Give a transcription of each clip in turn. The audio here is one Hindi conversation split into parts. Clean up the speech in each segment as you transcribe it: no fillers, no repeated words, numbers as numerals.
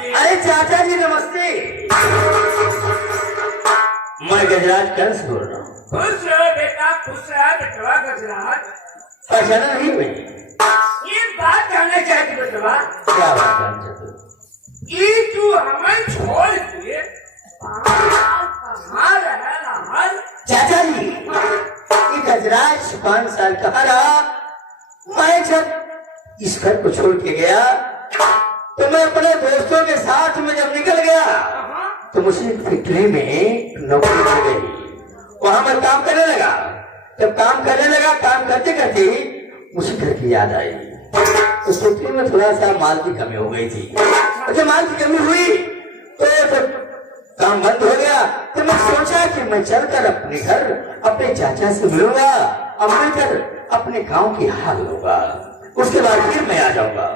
अरे चाचा जी नमस्ते। मैं गजराज कंस बोल रहा हूँ। खुश रहो बेटा, खुश रहो बेटवा गजराज। पहचाना नहीं मैं? ये बात कहना चाहती बेटवा। क्या बात करना चाहते? ये तू हमें छोड़ के कहाँ रहा? चाचा जी ये गजराज 5 साल कहाँ रहा? मैं जब इस घर को छोड़ के गया तो मैं अपने दोस्तों के साथ में जब निकल गया तो मुझे फैक्ट्री में नौकरी मिल गई। वहां मैं काम करने लगा। जब काम करने लगा, काम करते करते मुझे घर की याद आई। उस फैक्ट्री में थोड़ा सा माल की कमी हो गई थी। और जब माल की कमी हुई तो जब काम बंद हो गया तो मैं सोचा कि मैं चलकर अपने घर अपने चाचा से मिलूंगा और मिलकर अपने गांव की हाल होगा। उसके बाद फिर मैं आ जाऊंगा।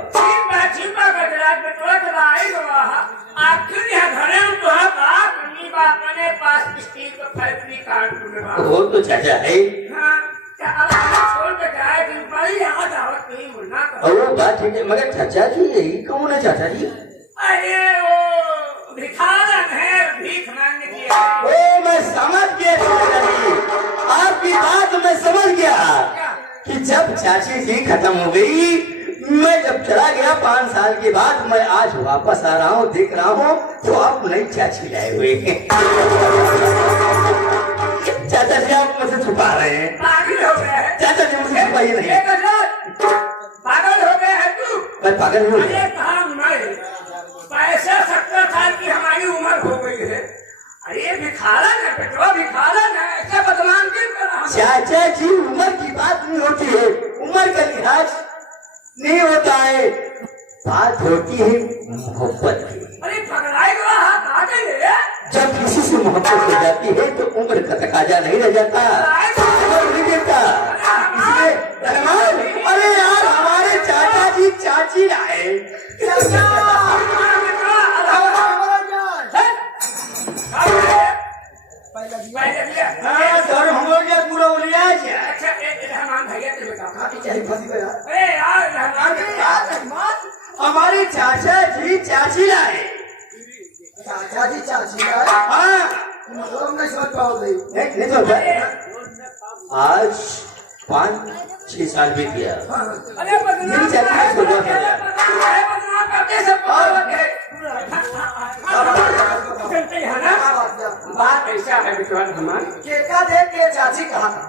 वो तो चाचा है। वो बात ठीक है, मगर चाचा जी यही कौन है चाचा जी? अरे वो भिखारन है, भीख मांगने के लिए। ओ मैं समझ गया चाचा जी, आपकी बात मैं समझ गया कि जब चाची जी खत्म हो गई, मैं जब चला गया 5 साल के बाद, मैं आज वापस आ रहा हूँ, देख रहा हूँ तो आप नई चाची लाए हुए हैं। चाचा जी आप मुझसे छुपा रहे हैं। पागल हो गया है चाचा जी मुझसे छुपाइए नहीं। पागल हो गया है तू? मैं पागल हूँ? अरे कहाँ मैं 65-70 साल की हमारी उम्र हो गई है। अरे भिखारन है बेटवा, भिखारन है। ऐसा बदनाम क्यों कर रहा है? चाचा जी उम्र की बात नहीं होती है, उम्र का लिहाज नहीं होता है, बात होती है मोहब्बत की। अरे पगड़ाई रहा कहाँ गए? जब किसी से मोहब्बत हो जाती है तो उम्र का तकाजा नहीं रह जाता, नहीं देता। इसलिए अरे यार हमारे चाचा जी चाची लाए। पूरा हमारे चाचा जी चाची लाए। चाचा जी चाची लाए? हाँ मतलब नहीं समझ पाओगे। नहीं सोचा। आज 5-6 साल भी किया। अरे बदनाम करते सब करते हैं ना। बात ऐसा है विद्वान हमारे केका देख के चाची कहा था?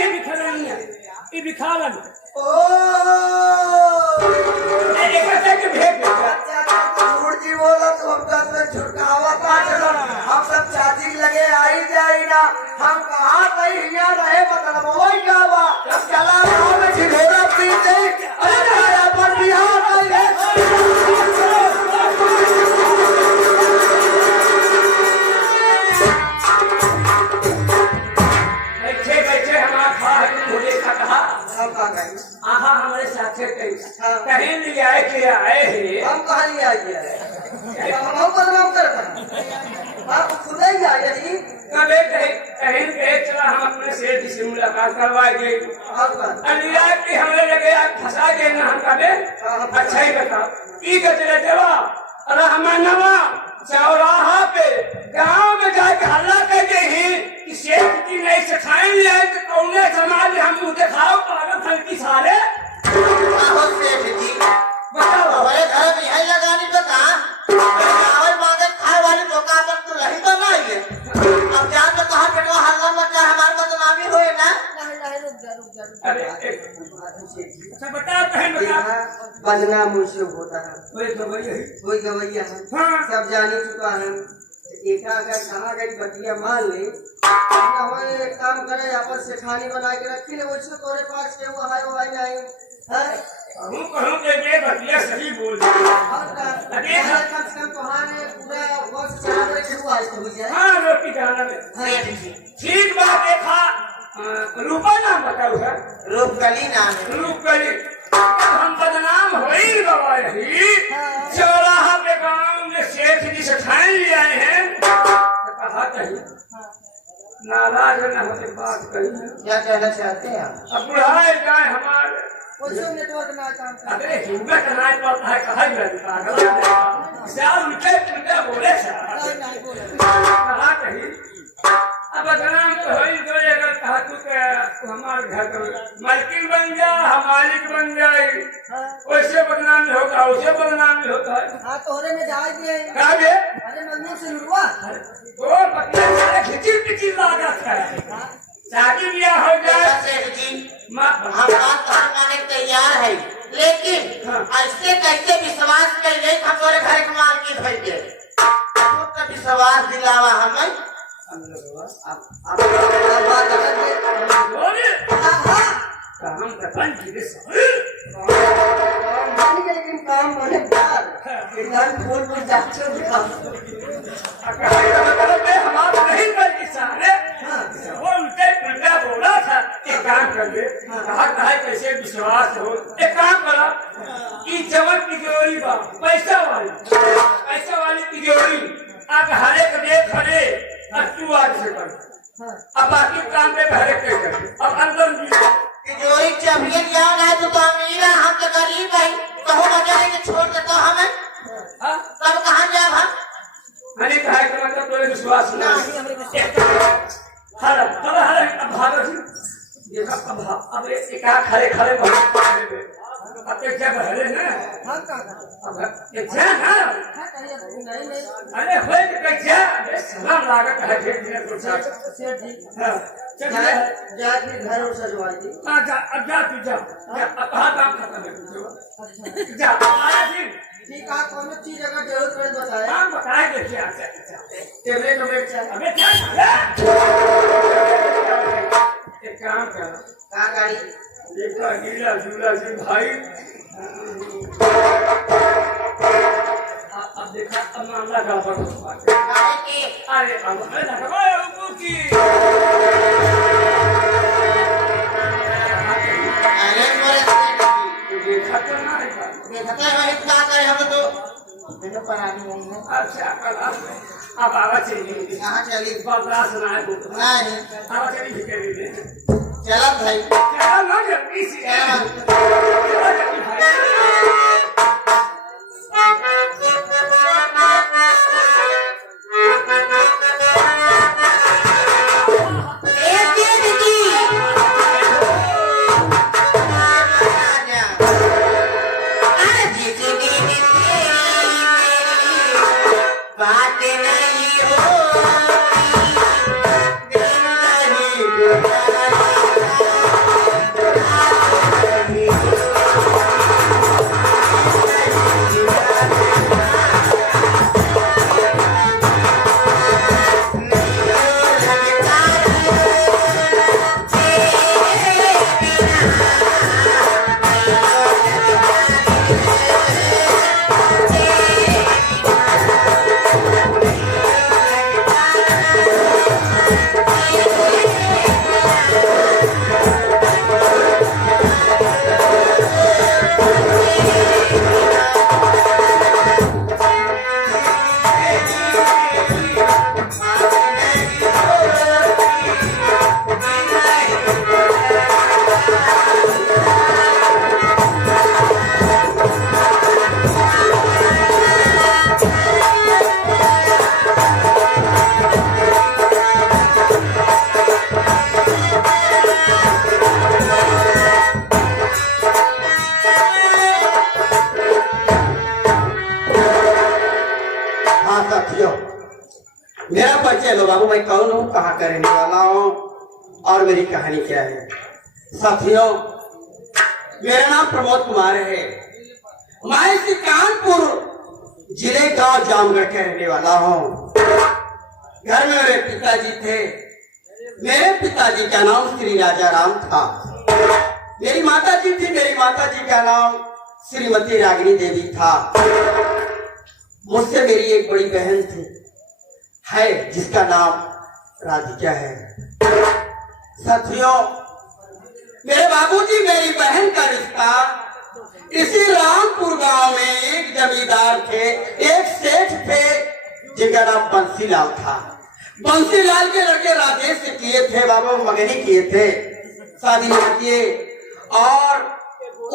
ये भिखारन नहीं है, ये भिखारन। ओ एक बच्चे के भेद झूठ जी बोला तो हम सब में छुटकावा पाकर हम सब चाची लगे आई जाई ना। हम कहाँ कहीं यहाँ रहे मतलब वही क्या हुआ? जब चला गाँव में छिड़ोरा पीते अरे नया पर बिहार आहा हमारे साथे कहीं ले आए के आए हैं। हम कहाँ ले आए? हम बदनाम करता आप खुद ही आए नहीं। कभी कहीं कहे चला हम अपने सेठ से मुलाकात करवाएंगे। अलिया की हमें लगे आप फंसा गए ना। हम कभी अच्छा ही बताओ ई गजरे देवा अरे हमें नवा चौराहा पे गांव में जाके हल्ला कर गई कि सेठ की नहीं सिखाई ले तो कौने समाज हम मुँह दिखाओ पागल फलकी साले। सेठ जी बताओ हमारे घर में यही लगानी तो कहा चावल मांगे खाए वाली दुकान पर तो नहीं तो नहीं है। अब जान तो कहा बेटवा हल्ला मचा हमारे बदनामी होए ना। अरे अच्छा बताओ बहन बताओ। बदनाम मुझसे होता है वही गवैया है। हाँ। सब जानी चुका है। एका अगर कहा गई बतिया मान ले एक काम करे आपस से खानी बना के रखी ले उसको तोरे पास के वो है नहीं है। कहूँ के ये बतिया सही बोल रही है। कम से कम तुम्हारे पूरा वक्त चला रहे हुआ इसको बुझे। हाँ रोटी खाना में ठीक बात देखा। रूपा नाम बताओ सर? रूपकली नाम है। रूपकली हम बदनाम हो ही गवा रही चौराहा पे गाँव में सेठ जी से खाए ले आए हैं। कहा कहीं नाराज न होने बात कही। क्या कहना चाहते हैं आप? अब बुढ़ाए जाए हमारे नेटवर्क ना काम अरे हिम्मत नहीं पड़ता है कहा साल उनके उनके बोले साहब नहीं बोले कहा कहीं अब बदनाम तो हो ही गए अगर कहा तू हमारे घर का मालकिन बन जा हम मालिक बन जाए वैसे बदनाम नहीं होता वैसे बदनाम नहीं होता है हाँ तोरे में जाए दिए कहा बे अरे मम्मी से लुटवा वो पत्नी सारे खिचिर पिचिर लागत है शादी ब्याह हो जाए सेठ जी माँ हम बात मानने के तैयार है लेकिन ऐसे कैसे विश्वास कर ले हमारे घर के मालकिन भर के तो विश्वास दिलावा हमें बोले हाँ काम करन की लेकिन काम बने प्यार एकदम फूल फूल जाते हमारा नहीं कर सारे वो उनके उल्टा बोला था कि काम कर ले कहा कैसे विश्वास हो एक काम करा कि जवन तिजोरी बा पैसा वाली तिजोरी अब हरे कदे खड़े अब तू आज से कर अब बाकी काम पे हरे कर अब अंदर तिजोरी चाबियां याद है तो अमीर है हम तो गरीब है कहो बजाए के छोड़ दे तो हमें तब कहाँ जाए हम मैंने कहा कि मतलब तो विश्वास नहीं हर अब भारत ये सब अब एक खड़े खड़े अब एक जगह हरे ना हाँ का अब एक जा ना नहीं अरे होए के जा सलाम लागत है जे ने कुछ सेठ जी हां चल जाके घर और सजवा दी जा अब जा तू जा अब हां काम खत्म है अच्छा जा आया फिर ठीक है कौन चीज अगर जरूरत पड़े बताए हां बताए देखिए अच्छा टेबले में अबे क्या एक काम कर कहाँ गाड़ी देखा गीला झूला से भाई अब देखा अब मामला गड़बड़ हुआ काहे की अरे अब मैं लगवा ऊपर की अरे मोरे सेठ जी देखा तो ना है देखते हैं क्या करे हम तो मैंने परानी होंगे अच्छा कल अब आवा चाहिए कहाँ चली बर्दाश्त ना है नहीं आवा चली फिक्र दे चला भाई क्या ना जल्दी से चला जल्दी भाई बात नहीं हो हाँ साथियों, मेरा परिचय लो बाबू, मैं कौन हूँ, कहाँ का रहने वाला हूँ और मेरी कहानी क्या है। साथियों, मेरा नाम प्रमोद कुमार है। मैं इसी कानपुर जिले का जामगढ़ के रहने वाला हूँ। घर में मेरे पिताजी थे। मेरे पिताजी का नाम श्री राजा राम था। मेरी माताजी थी, मेरी माताजी का नाम श्रीमती रागिनी देवी था। मुझसे मेरी एक बड़ी बहन थी है जिसका नाम राधिका है। साथियों, मेरे बाबूजी मेरी बहन का रिश्ता इसी रामपुर गांव में एक जमींदार थे, एक सेठ थे जिनका नाम बंसीलाल था। बंसीलाल के लड़के राजेश से किए थे, बाबा मगनी किए थे, शादी नहीं किए। और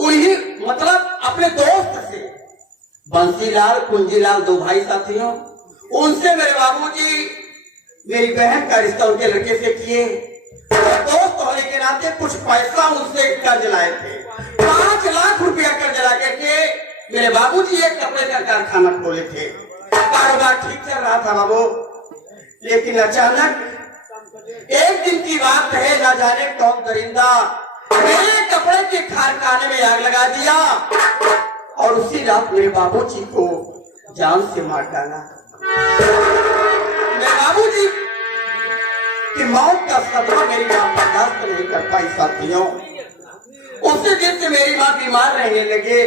उन्हीं मतलब अपने दोस्त से बंसीलाल कुंजीलाल दो भाई साथियों, उनसे मेरे बाबूजी मेरी बहन का रिश्ता उनके लड़के से किए। और दोस्त होने के नाते कुछ पैसा उनसे कर्ज लाए थे। 5 लाख रुपया कर्ज ला के मेरे बाबूजी एक कपड़े का कारखाना खोले थे। कारोबार ठीक चल रहा था बाबू, लेकिन अचानक एक दिन की बात है, ना जाने कौन दरिंदा मेरे कपड़े के कारखाने में आग लगा दिया और उसी रात मेरे बाबूजी को जान से मार डाला। मेरे बाबूजी की मौत का सदमा मेरी मां बर्दाश्त नहीं कर पाई साथियों। उसी दिन से मेरी मां बीमार रहने लगे।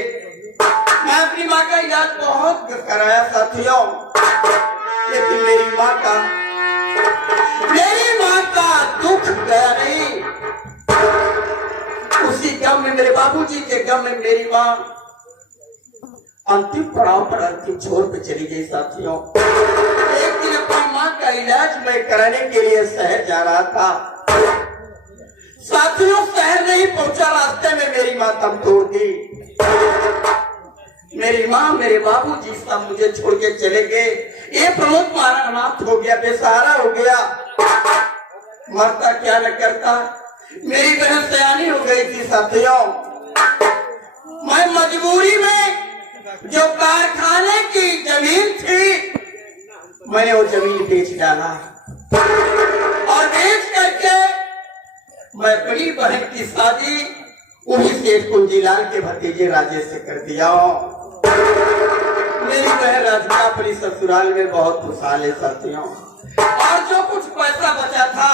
मैं अपनी मां का इलाज बहुत कराया साथियों, लेकिन मेरी मां का दुख गया नहीं। उसी गम में, मेरे बाबूजी के गम में मेरी मां अंतिम पड़ाव पर, अंतिम छोर पे चली गई साथियों। एक दिन अपनी मां का इलाज मैं कराने के लिए शहर जा रहा था साथियों। शहर नहीं पहुंचा, रास्ते में मेरी मां दम तोड़ दी। मेरी मां, मेरे बाबूजी सब मुझे छोड़ के चले गए। ये प्रमोद तुम्हारा अनाथ हो गया, बेसहारा हो गया, मरता क्या न करता। मेरी बहन सयानी हो गई थी साथियों। मैं मजबूरी में जो कारखाने की जमीन थी, मैंने वो जमीन बेच डाला और बेच करके मैं अपनी बहन की शादी उन्हीं सेठ कुंजीलाल के भतीजे राजेश से कर दिया। मेरी बहन राधिका अपनी ससुराल में बहुत खुशहाल है साथियों। और जो कुछ पैसा बचा था,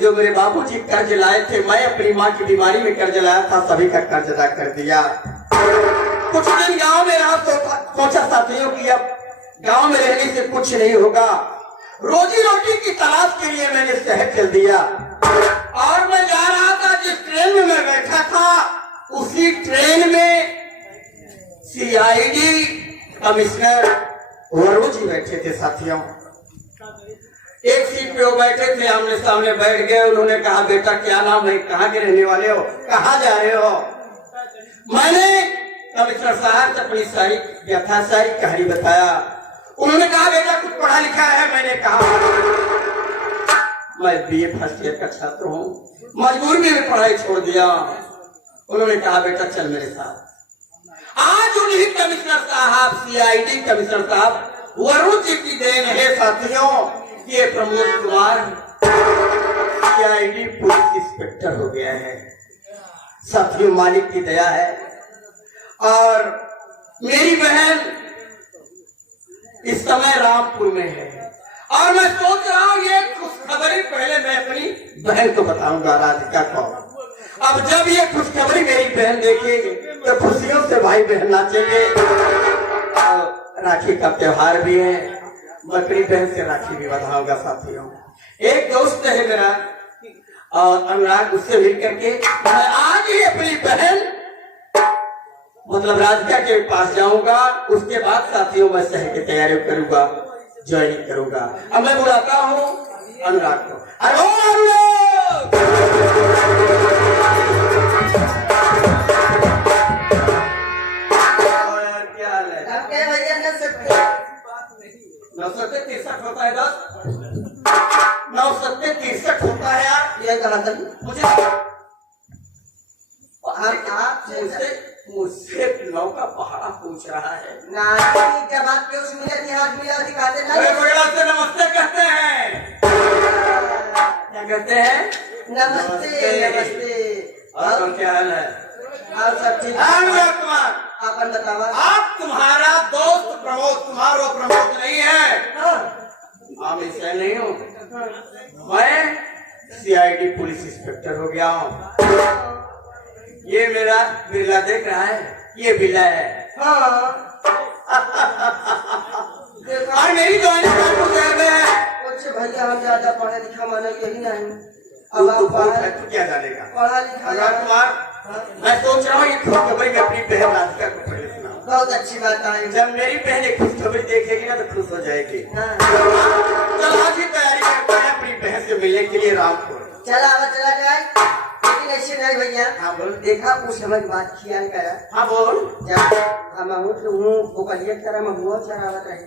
जो मेरे बाबूजी कर्ज लाए थे, मैं अपनी माँ की बीमारी में कर्ज लाया था, सभी का कर्ज अदा कर दिया। कुछ दिन गांव में रहा, सोचा साथियों कि अब गांव में रहने से कुछ नहीं होगा। रोजी रोटी की तलाश के लिए मैंने शहर चल दिया और मैं जा रहा था। जिस ट्रेन में मैं बैठा था, उसी ट्रेन में सीआईडी कमिश्नर वरुण जी बैठे थे साथियों। एक सीट पे वो बैठे थे, आमने सामने बैठ गए। उन्होंने कहा, बेटा क्या नाम है, कहाँ के रहने वाले हो, कहाँ जा रहे हो? मैंने कमिश्नर साहब से अपनी सारी व्यथा, सारी कहानी बताया। उन्होंने कहा, बेटा कुछ पढ़ा लिखा है? मैंने कहा, मैं बीए फर्स्ट ईयर का छात्र हूँ, मजबूरी में पढ़ाई छोड़ दिया। उन्होंने कहा, बेटा चल मेरे साथ। आज उन्हीं कमिश्नर साहब, सीआईडी कमिश्नर साहब वरुण जी की देन है साथियों। ये Pramod Kumar CID police inspector हो गया है साथियों, मालिक की दया है। और मेरी बहन इस समय रामपुर में है और मैं सोच रहा हूँ ये खुशखबरी पहले मैं अपनी बहन को बताऊंगा, राधिका को। अब जब ये खुशखबरी मेरी बहन देखेगी तो खुशियों से भाई बहन नाचेंगे। राखी का त्योहार भी है, मैं अपनी बहन से राखी भी बंधाऊंगा साथियों। एक दोस्त है मेरा और अनुराग, उससे मिल करके मैं आज ही अपनी बहन मतलब राधिका के पास जाऊंगा। उसके बाद साथियों मैं शहर की तैयारी करूंगा, ज्वाइनिंग करूंगा। अब मैं बुलाता हूँ अनुराग को। क्या हाल है? भैया 963 होता है 10 963 होता है यार। ये कहा था मुझे मुझसे 9 का पहाड़ा पूछ रहा है। नानी क्या बात के उसमें हाथ मिला दिखाते से नमस्ते कहते हैं। क्या कहते हैं? नमस्ते नमस्ते। और क्या हाल है? आप सब ठीक? कुमार अपन बतावा। आप तुम्हारा दोस्त प्रमोद कुमार वो प्रमोद नहीं है? आप इससे नहीं हो। मैं सीआईडी पुलिस इंस्पेक्टर हो गया हूँ। ये मेरा बिरला देख रहा है, ये बिरला है। और मेरी ज्वाइनिंग कुछ भैया हम ज्यादा पढ़े लिखा माने यही नहीं। अब आप क्या जानेगा पढ़ा लिखा कुमार? मैं सोच रहा हूँ ये खुशखबरी में अपनी बहन राधिका को पहले सुनाऊं। बहुत अच्छी बात है। जब मेरी बहन एक खुशखबरी देखेगी ना तो खुश हो जाएगी। चल आज ही तैयारी करते हैं अपनी बहन से मिलने के लिए रामपुर। चला चला जाए। लेकिन ऐसे नहीं भैया। हाँ बोल। देखा उस समय बात ख्याल करा हाँ बोल। जब हम तो हूँ ओकरिया की तरह महुआ चरावत रही।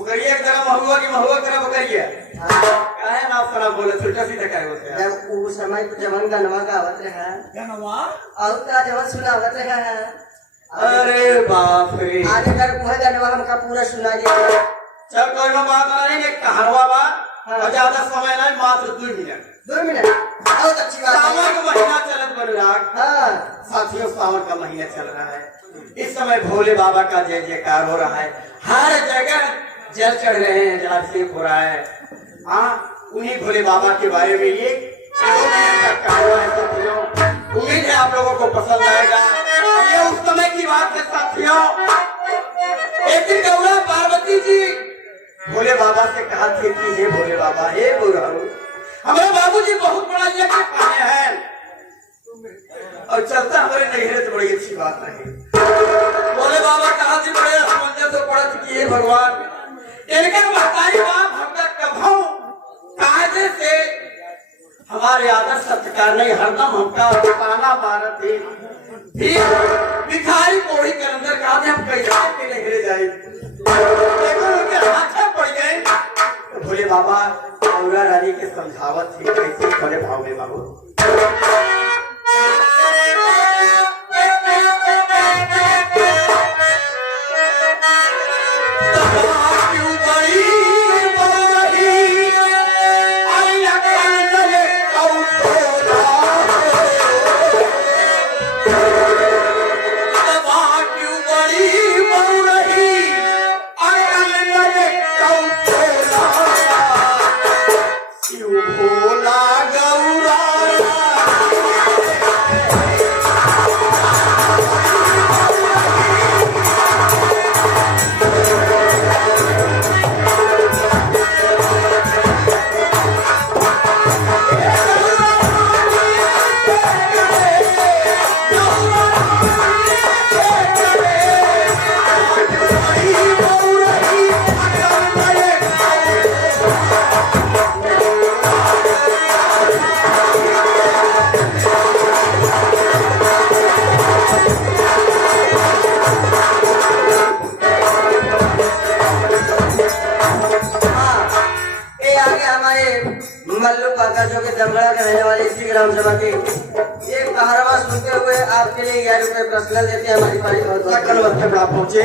उकरिया की तरह महुआ की महुआ की तरह उकरिया काहे ना अपना बोले उल्टा सीधा काहे होते हैं जब वो समय जवन गनवा गावत रहा गनवा और का जवन सुनावत रहा अरे बाप रे आज अगर वह गनवा हमका पूरा सुना दिया चल कोई ना बात नहीं एक कहानवा बा और ज्यादा समय नहीं मात्र 2 मिनट 2 मिनट बहुत अच्छी बात सावन है। का महीना चलत बनुराग हाँ साथियों सावन का महीना चल रहा है इस समय भोले बाबा का जय जयकार हो रहा है हर जगह जल चढ़ रहे हैं जलाभिषेक हो रहा है हाँ उन्हीं भोले बाबा के बारे में ये उम्मीद है आप लोगों को पसंद आएगा ये उस समय की बात है साथियों एक दिन गौरा पार्वती जी भोले बाबा से कहा थे कि हे भोले बाबा हे बुढ़ऊ हमारे बाबूजी बहुत बड़ा यज्ञ पाए हैं और चलता हमारे नैहरे से बड़ी अच्छी बात रही भोले बाबा कहा थी बड़े समंजस से पड़ा कि हे भगवान इनके महतारी बाप हमका कभू कायदे से हमारे आदर सत्कार नहीं हरदम हमका ताना मारत थे भिखारी कोड़ी के अंदर कहा हम कैसे के नहरे जाए देखो उनके हाथ पड़ गए तो भोले बाबा गौरा रानी के समझावत थी कैसे बड़े भाव में बाबू मल्लू काका जो के दमगढ़ा के रहने वाले इसी ग्राम सभा के एक कहारवा सुनते हुए आपके लिए 11 रुपए प्रश्न देते हैं हमारी पारी बहुत पहुंचे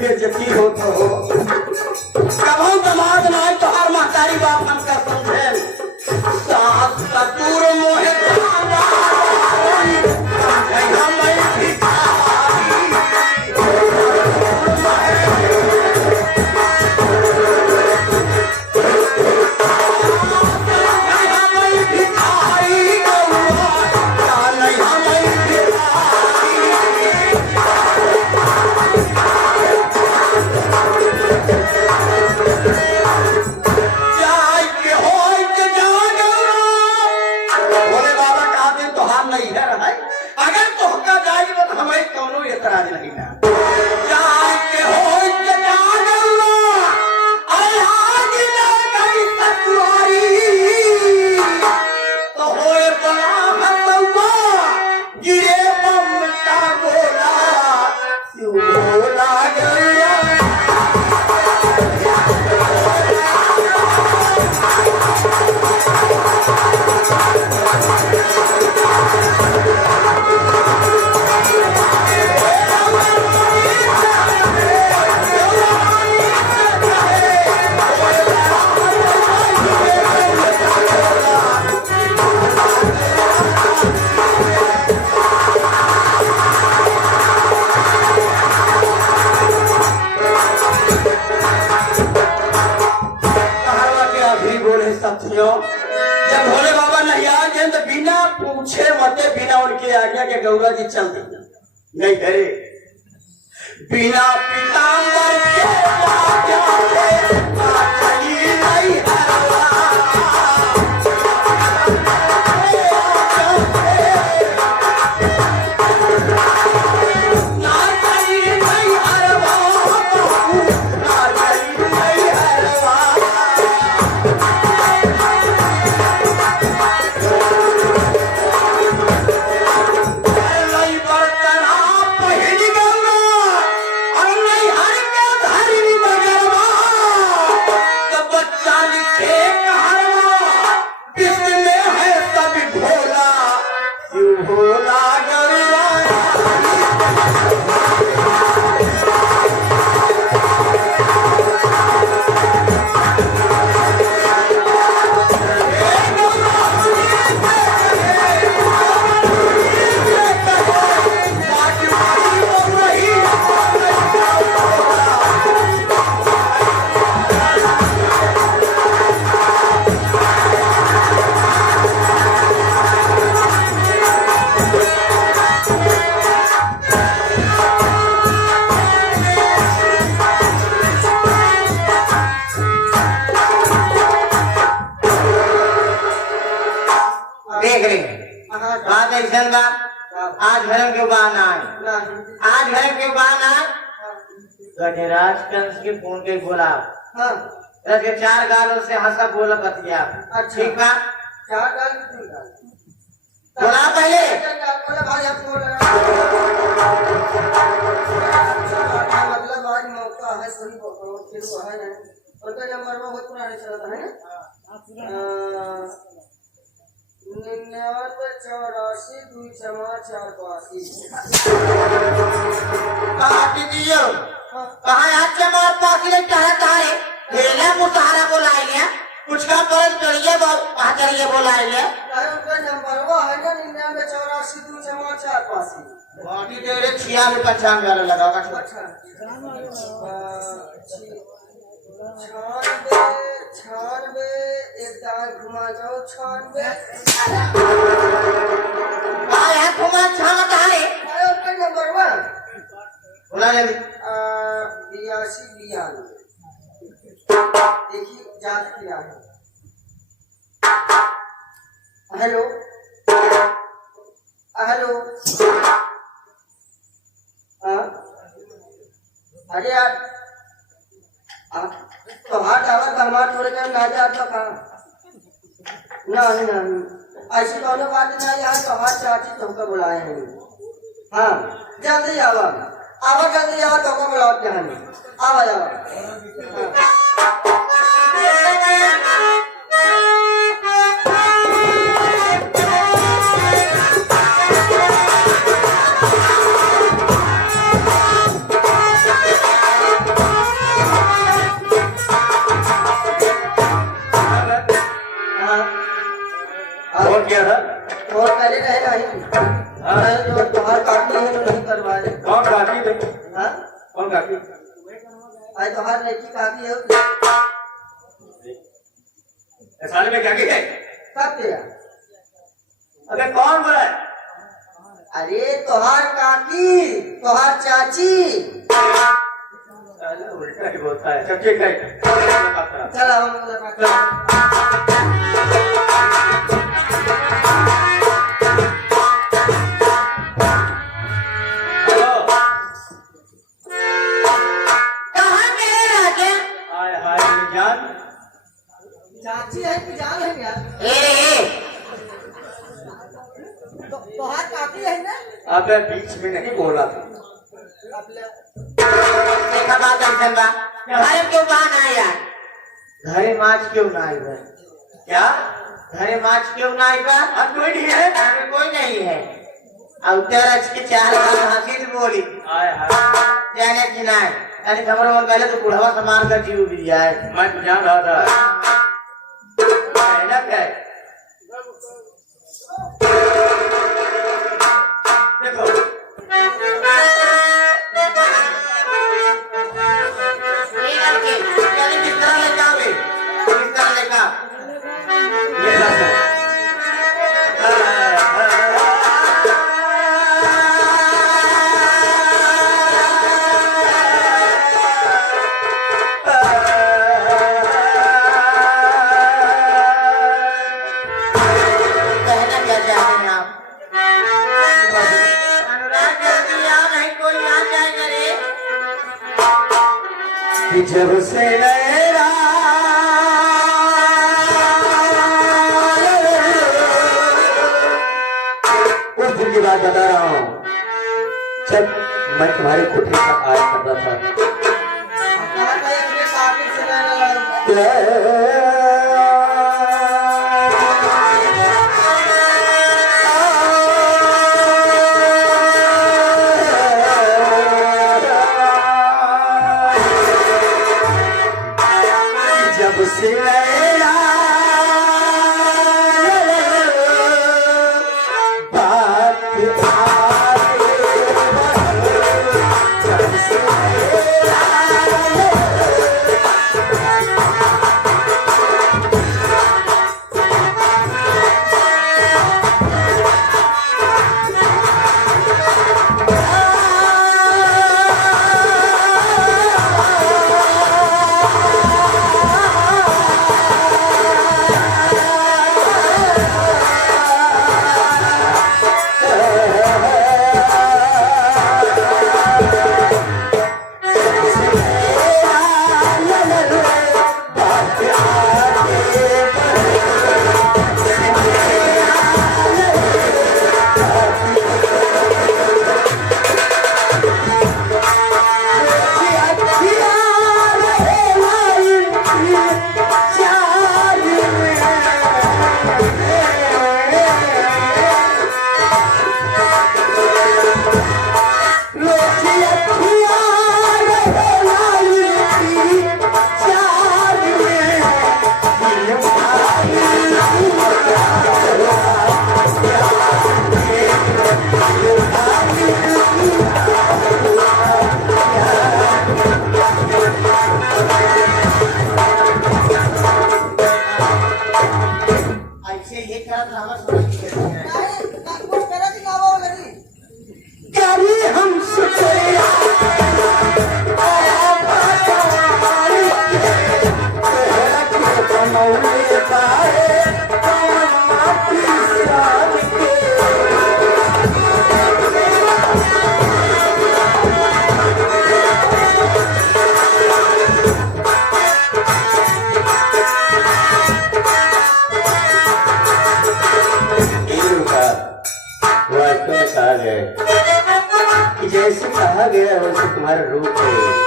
बेइज्जती हो तो हो कभू दमाद ना तो हर महतारी बाप हमका समझे सास ससुर मोहे जाय साथियों, जब भोले बाबा नहीं आ गए तो बिना पूछे मते बिना उनके आज्ञा के गौरा जी चल दी नहीं करे बिना पीताम्बर के आज्ञा के चली नहीं हरवा। आज धर्म के बहाना है, आज धर्म के बहाना गजराज कंस के फोन के बोला रज के 4 गालों से हंसा बोला बतिया। ठीक बा, 4 गाल बोला पहले मतलब आज मौका है सही शुरू है ना उनका नंबर में बहुत पुराने चलता है ना 89 2 4 कहा आज मार पासी ले चाहे तारे ढेला मुसहारा बोलाए लिया कुछ का परत करिए वहां चलिए बोलाए लिया उनका नंबर वो है ना 89 2 4 बॉडी तेरे 96 वाला लगा का अच्छा 96 एक दाएं घुमा जाओ 96 आया घुमा छाना तारे उनका नंबर वो बोला जल्दी 82 देखिए जांच किया है। हेलो हेलो अरे यार तो हाथ आवा कमा छोड़ कर ना जा तो कहा नहीं ऐसी दोनों बात ना यहाँ तो हाथ चाची तुमको बुलाए हैं। हाँ जल्दी आवा आवा जल्दी आवा तुमको बुलाओ जहाँ आवा जावा क्या था और पहले रहे नहीं जो तुम्हार काटनी है तो नहीं करवाए। कौन काटी थे हाँ कौन काटी आज तुम्हार लड़की काटी है साले में क्या की है कब तेरा अबे कौन बोला है अरे तुम्हार काकी तुम्हार चाची साले उल्टा ही बोलता है सब ठीक है चला हम चाची है कि जान है यार तुम्हार काकी है ना अबे बीच में नहीं बोला देखा बात ऐसा बा घरे क्यों बाहर आया घरे माच क्यों ना आई बा क्या घरे माच क्यों ना आई बा अब कोई नहीं है अरे कोई नहीं है अब तेरा इसके 4 बार हंसी से बोली आए हाय जाने की ना अरे खबर मन पहले तो बुढ़वा सामान का जीव भी दिया है मैं जान रहा था है ना क्या देखो ये लड़के यानी किस तरह लेकर आओगे किस तरह लेकर जब से नैरा उस दिन की बात बता रहा हूँ जब मैं तुम्हारे कोठे पर आया करता था। कहा कहीं अपने साथी से रहने लगा। जब से नैरा बात आगे बढ़े, जब से नैरा ऐसे ये क्या ड्रामा समझ के कुछ करे दिखावा लगी। करी हमसे कहा गया कि जैसे कहा गया वैसे तुम्हारा रूप है।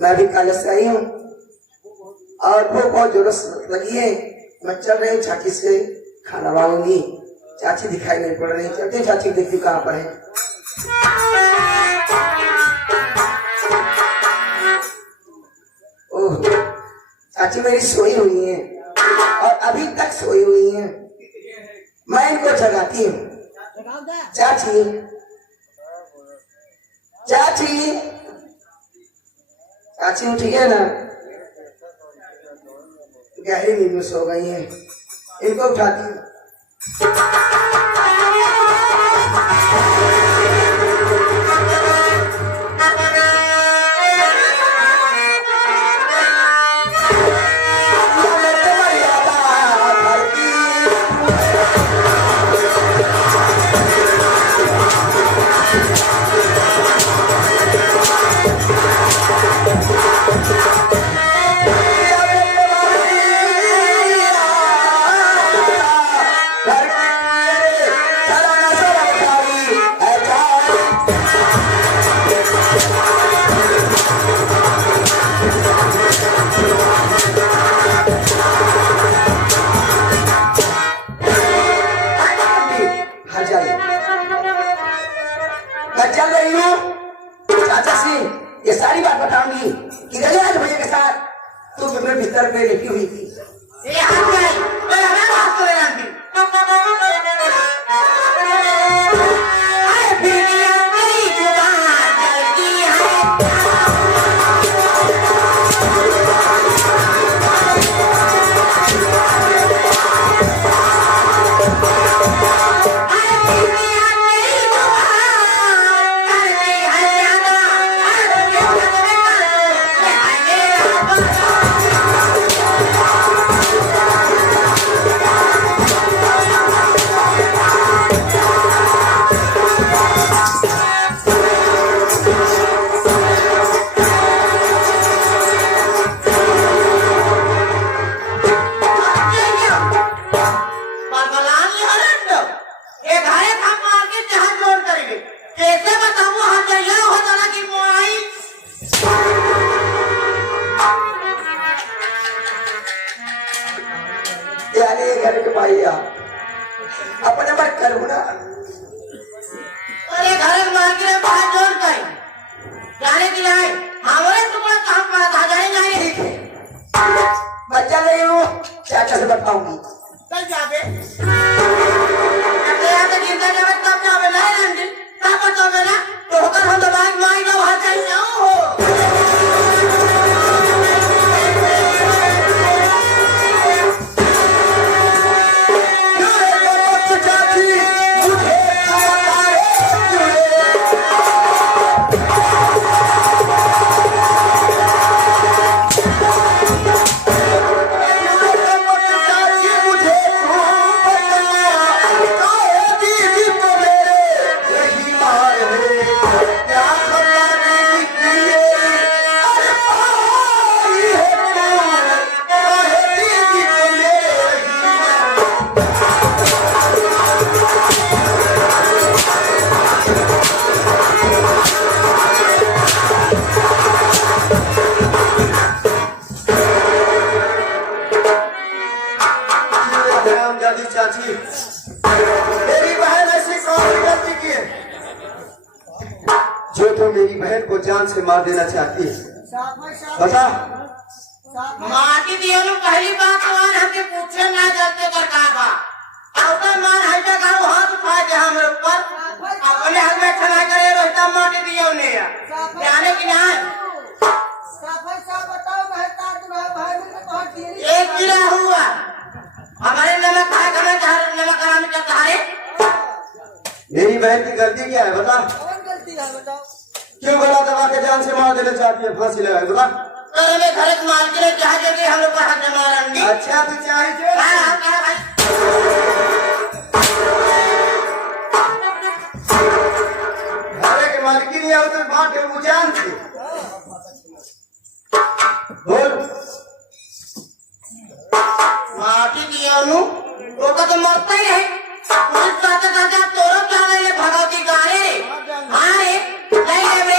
मैं भी कॉलेज से आई हूँ और वो बहुत जरूरत लगी है। मैं चल रही हूँ चाची से खाना मांगूंगी। चाची दिखाई नहीं पड़ रही, चलते हैं चाची देखती कहाँ पर है। ओह, चाची मेरी सोई हुई है और अभी तक सोई हुई है। मैं इनको जगाती हूँ। चाची चाची चाची उठी है ना, गहरी नींद में सो गई है। इनको उठाती हूँ। मैं चल रही हूँ चाचा से ये सारी बात बताऊंगी कि रजराज भैया के साथ तू मेरे भीतर पे लेटी हुई थी। ये हाथ में आई, मैं हमें बात कर रहा थी। अरे बेटियां तेरी जुबान चलती है। घर के भैया अपने बात करूँ ना। अरे घर मार्केट बाहर जोड़ कर जाने की जाए हमारे टुकड़ा कहाँ पास आ जाए नहीं। ठीक है मैं चल रही हूँ चाचा से बताऊंगी। चल जाबे अरे यार जिंदा जावे तब जावे नहीं रंडी तब बताओगे ना तो होकर हम दबाई माई का वहाँ चल जाऊँ हो। चाची मेरी बहन ऐसी कौन गलती की है जो तो मेरी बहन को जान से मार देना चाहती है? बता। माटी दियो नु पहली बात तो हमके पूछे ना जाते कर का बा औता मान हटा करो हाथ उठा दे हमरे ऊपर अपने हाथ में खड़ा करे रोता माटी दियो ने जाने की ना बताओ भाई एक गिरा हुआ हमारे नमक खाए खाना नमक कराने का सहारे। मेरी बहन की गलती क्या है बता। कौन गलती है बताओ। क्यों गला दबा के जान से मार देना चाहती है फांसी लगाए बता। तो मैं घर के मालकिन ने चाह के हम लोग पर हाथ जमा रंगी। अच्छा तू चाहिए हां भाई घर के मालकिन नहीं आओ तो बात के बुझान थी बोल। माटी दिया नु वो का तो मरता ही है पुलिस चाहते चाहते तोरो जाने ले भगवती गाने हां रे नहीं ले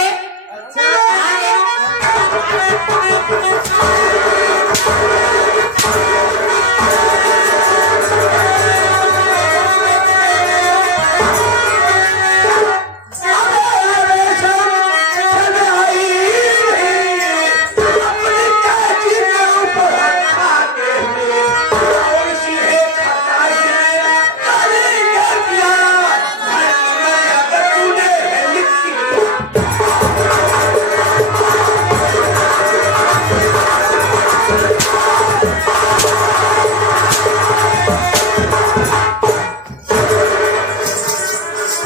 Yeah.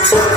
हाँ